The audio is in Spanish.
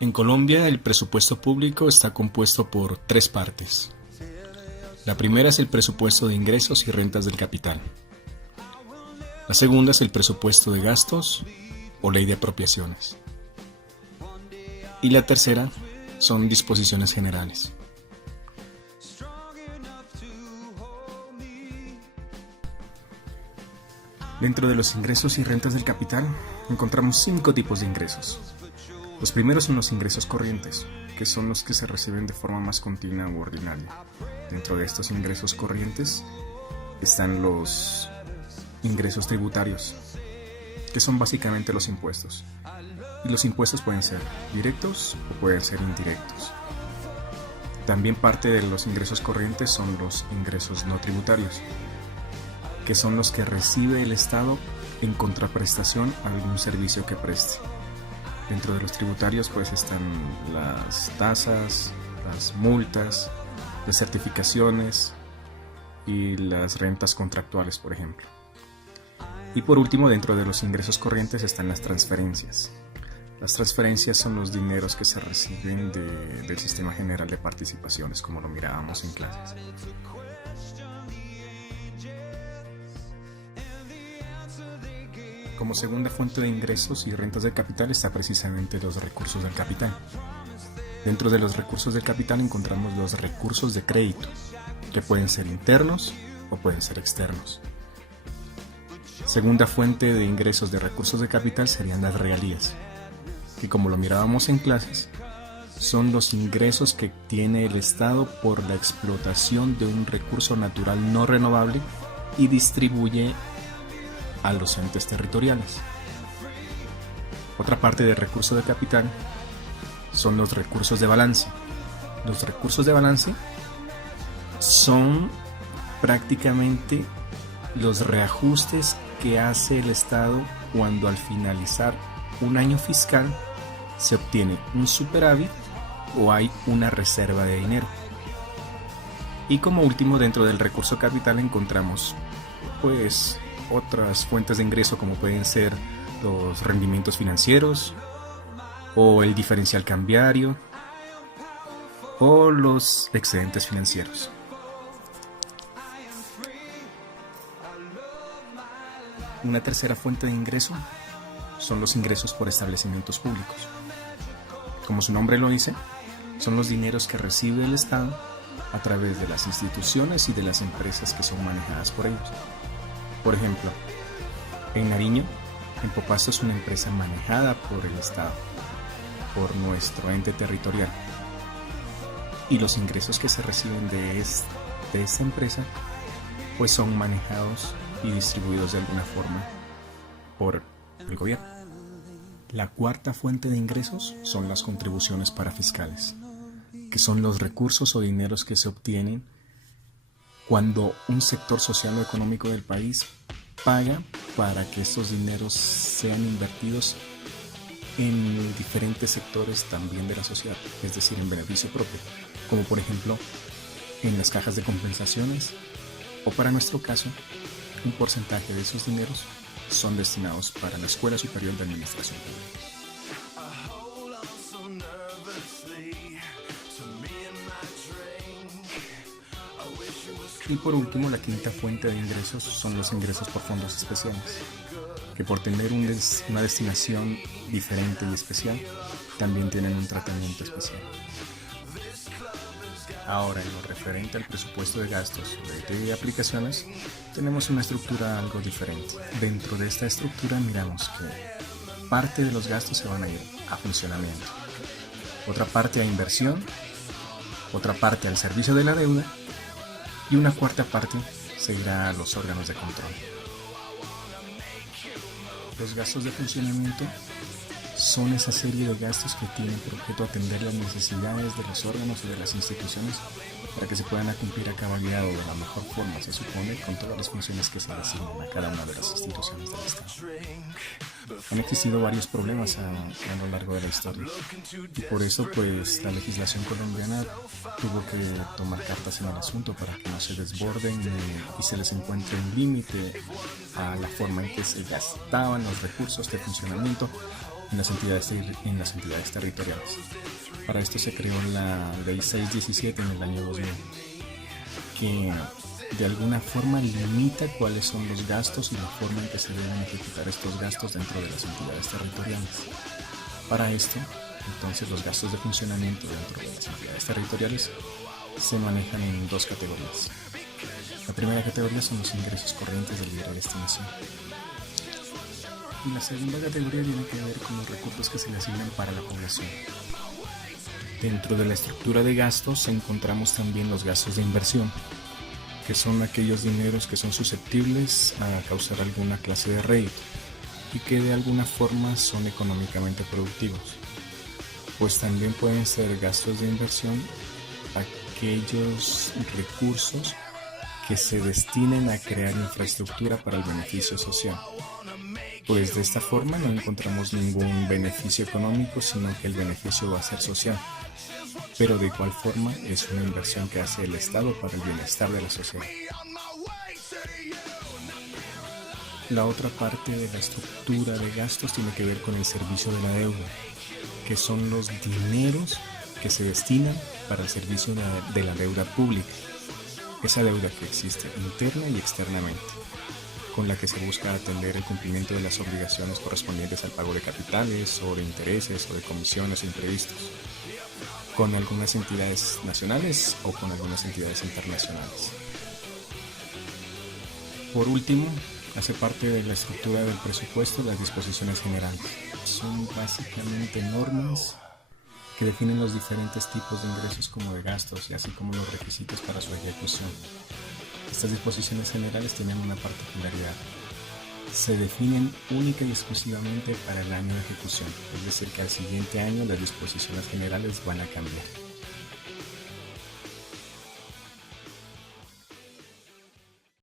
En Colombia, el presupuesto público está compuesto por tres partes. La primera es el presupuesto de ingresos y rentas del capital. La segunda es el presupuesto de gastos o ley de apropiaciones. Y la tercera son disposiciones generales. Dentro de los ingresos y rentas del capital encontramos 5 tipos de ingresos. Los primeros son los ingresos corrientes, que son los que se reciben de forma más continua u ordinaria. Dentro de estos ingresos corrientes están los ingresos tributarios, que son básicamente los impuestos. Y los impuestos pueden ser directos o pueden ser indirectos. También parte de los ingresos corrientes son los ingresos no tributarios, que son los que recibe el Estado en contraprestación a algún servicio que preste. Dentro de los tributarios pues están las tasas, las multas, las certificaciones y las rentas contractuales, por ejemplo. Y por último, dentro de los ingresos corrientes están las transferencias. Las transferencias son los dineros que se reciben del Sistema General de Participaciones, como lo mirábamos en clases. Como segunda fuente de ingresos y rentas del capital está precisamente los recursos del capital. Dentro de los recursos del capital encontramos los recursos de crédito, que pueden ser internos o pueden ser externos. Segunda fuente de ingresos de recursos de capital serían las regalías, que como lo mirábamos en clases, son los ingresos que tiene el Estado por la explotación de un recurso natural no renovable y distribuye a los entes territoriales. Otra parte del recurso de capital son los recursos de balance. Los recursos de balance son prácticamente los reajustes que hace el Estado cuando al finalizar un año fiscal se obtiene un superávit o hay una reserva de dinero. Y como último, dentro del recurso capital encontramos pues otras fuentes de ingreso como pueden ser los rendimientos financieros o el diferencial cambiario o los excedentes financieros. Una tercera fuente de ingreso son los ingresos por establecimientos públicos. Como su nombre lo dice, son los dineros que recibe el Estado a través de las instituciones y de las empresas que son manejadas por ellos. Por ejemplo, en Nariño, Empopasto es una empresa manejada por el Estado, por nuestro ente territorial. Y los ingresos que se reciben de esta empresa pues son manejados y distribuidos de alguna forma por el gobierno. La cuarta fuente de ingresos son las contribuciones parafiscales, que son los recursos o dineros que se obtienen cuando un sector social o económico del país paga para que estos dineros sean invertidos en diferentes sectores también de la sociedad, es decir, en beneficio propio, como por ejemplo en las cajas de compensaciones o para nuestro caso, un porcentaje de esos dineros son destinados para la Escuela Superior de Administración Pública. Y por último, la quinta fuente de ingresos son los ingresos por fondos especiales, que por tener una destinación diferente y especial, también tienen un tratamiento especial. Ahora, en lo referente al presupuesto de gastos de aplicaciones, tenemos una estructura algo diferente. Dentro de esta estructura miramos que parte de los gastos se van a ir a funcionamiento, otra parte a inversión, otra parte al servicio de la deuda, y una cuarta parte se irá a los órganos de control. Los gastos de funcionamiento son esa serie de gastos que tienen por objeto atender las necesidades de los órganos y de las instituciones para que se puedan cumplir a cabalidad o de la mejor forma, se supone, con todas las funciones que se le asignan a cada una de las instituciones del Estado. Han existido varios problemas a lo largo de la historia y por eso pues la legislación colombiana tuvo que tomar cartas en el asunto para que no se desborden y se les encuentre un límite a la forma en que se gastaban los recursos de funcionamiento en las entidades territoriales. Para esto se creó la Ley 617 en el año 2000, que de alguna forma limita cuáles son los gastos y la forma en que se deben ejecutar estos gastos dentro de las entidades territoriales. Para esto, entonces, los gastos de funcionamiento dentro de las entidades territoriales se manejan en dos categorías. La primera categoría son los ingresos corrientes del libre destinación. Y la segunda categoría tiene que ver con los recursos que se le asignan para la población. Dentro de la estructura de gastos encontramos también los gastos de inversión, que son aquellos dineros que son susceptibles a causar alguna clase de rédito y que de alguna forma son económicamente productivos. Pues también pueden ser gastos de inversión aquellos recursos que se destinen a crear infraestructura para el beneficio social. Pues de esta forma no encontramos ningún beneficio económico, sino que el beneficio va a ser social. Pero de igual forma es una inversión que hace el Estado para el bienestar de la sociedad. La otra parte de la estructura de gastos tiene que ver con el servicio de la deuda, que son los dineros que se destinan para el servicio de la deuda pública. Esa deuda que existe interna y externamente, con la que se busca atender el cumplimiento de las obligaciones correspondientes al pago de capitales o de intereses o de comisiones imprevistos, con algunas entidades nacionales o con algunas entidades internacionales. Por último, hace parte de la estructura del presupuesto las disposiciones generales. Son básicamente normas que definen los diferentes tipos de ingresos como de gastos y así como los requisitos para su ejecución. Estas disposiciones generales tienen una particularidad. Se definen única y exclusivamente para el año de ejecución, es decir que al siguiente año las disposiciones generales van a cambiar.